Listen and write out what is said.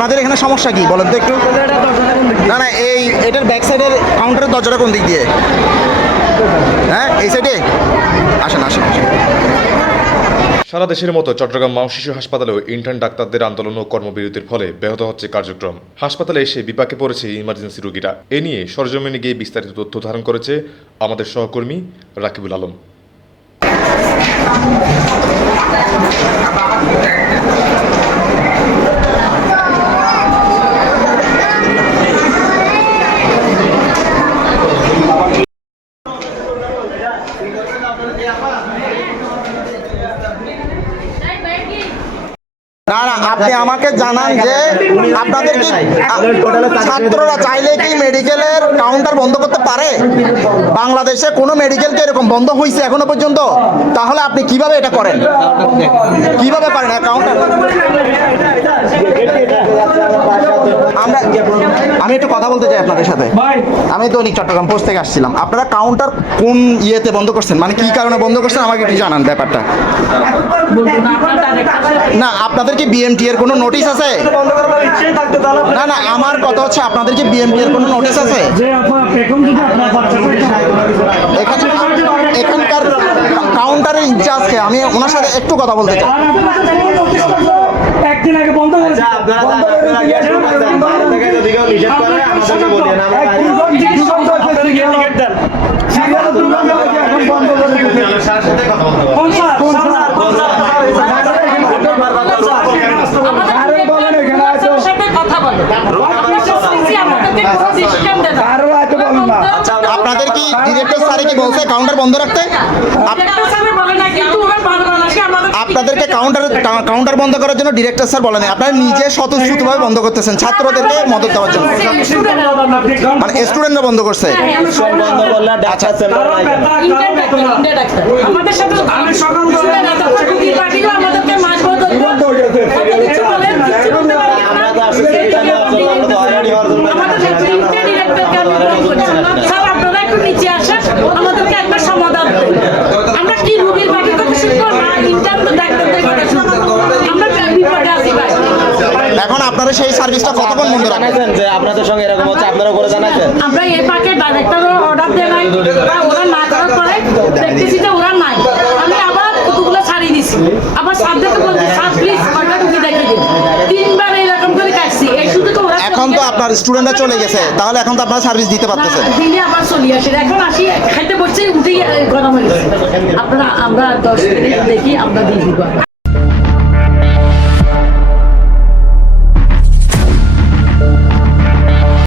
আপনাদের এখানে সমস্যা কি বলেন তো একটু? না না, এটার ব্যাক সাইডের কাউন্টারের দরজাটা কোন দিক দিয়ে? হ্যাঁ, এই সাইডে। আসেন আসেন আসেন। সারা দেশের মতো চট্টগ্রাম মা ও শিশু হাসপাতালেও ইন্টার্ন ডাক্তারদের আন্দোলন ও কর্মবিরতির ফলে ব্যাহত হচ্ছে কার্যক্রম। হাসপাতালে এসে বিপাকে পড়েছে ইমার্জেন্সি রোগীরা। এ নিয়ে সরজমিনে গিয়ে বিস্তারিত তথ্য ধারণ করেছে আমাদের সহকর্মী রাকিবুল আলম। না না, আপনি আমাকে জানান যে আপনাদের কি ছাত্ররা চাইলে কি মেডিকেলের কাউন্টার বন্ধ করতে পারে? বাংলাদেশে কোনো মেডিকেল কি এরকম বন্ধ হয়েছে এখনো পর্যন্ত? তাহলে আপনি কিভাবে এটা করেন? কিভাবে পারেন কাউন্টার? আমি একটু কথা বলতে চাই আপনাদের সাথে। আমি দৈনিক চট্টগ্রাম পোস্ট থেকে আসছিলাম। আপনারা কাউন্টার কোন ইয়েতে বন্ধ করছেন, মানে কি কারণে বন্ধ করছেন আমাকে একটু জানান ব্যাপারটা। না, আপনাদের কি বিএমটি এর কোনো নোটিশ আছে? না না, আমার কথা হচ্ছে আপনাদের কি বিএমটি এর কোনো নোটিশ আছে? এখানকার কাউন্টারের ইনচার্জকে আমি ওনার সাথে একটু কথা বলতে চাই। একদিন আগে বন্ধ করেছে। আপনাদের কি ডিরেক্টর স্যারে কি বলছে কাউন্টার বন্ধ রাখতে? আপনাদেরকে কাউন্টার বন্ধ করার জন্য ডিরেক্টর স্যার বলেন, আপনারা নিজে স্বতঃস্ফূর্তভাবে বন্ধ করতেছেন ছাত্রদেরকে মদত দেওয়ার জন্য। মানে স্টুডেন্টরা বন্ধ করছে। এখন আপনারা সেই সার্ভিসটা কতক্ষণ বন্ধ রাখবেন? যে আপনাদের সঙ্গে এরকম হচ্ছে, আপনারা করে জানাইছেন? আমরা এই পাকে ডাইরেক্টর অর্ডার দেয় নাই, ওরা না করার পরে দেখতেছি যে ওরা নাই। আমি আবার কতগুলো ছাড়িয়ে দিছি, আবার সাবজেক্টে বলছি স্যার প্লিজ কয়টা ঢুকে দেখে দিন। তিনবার এরকম করে কাটছি। এই শুধু তো ওরা এখন তো আপনার স্টুডেন্টরা চলে গেছে, তাহলে এখন তো আপনারা সার্ভিস দিতে পারতেছেন। দিনে আবার চলে আসে। এখন আসি খাইতে বসছি, উঠেই গরম হয়ে গেছে। আপনারা আমরা 10 মিনিট দেখি, আমরা দিয়ে দিব।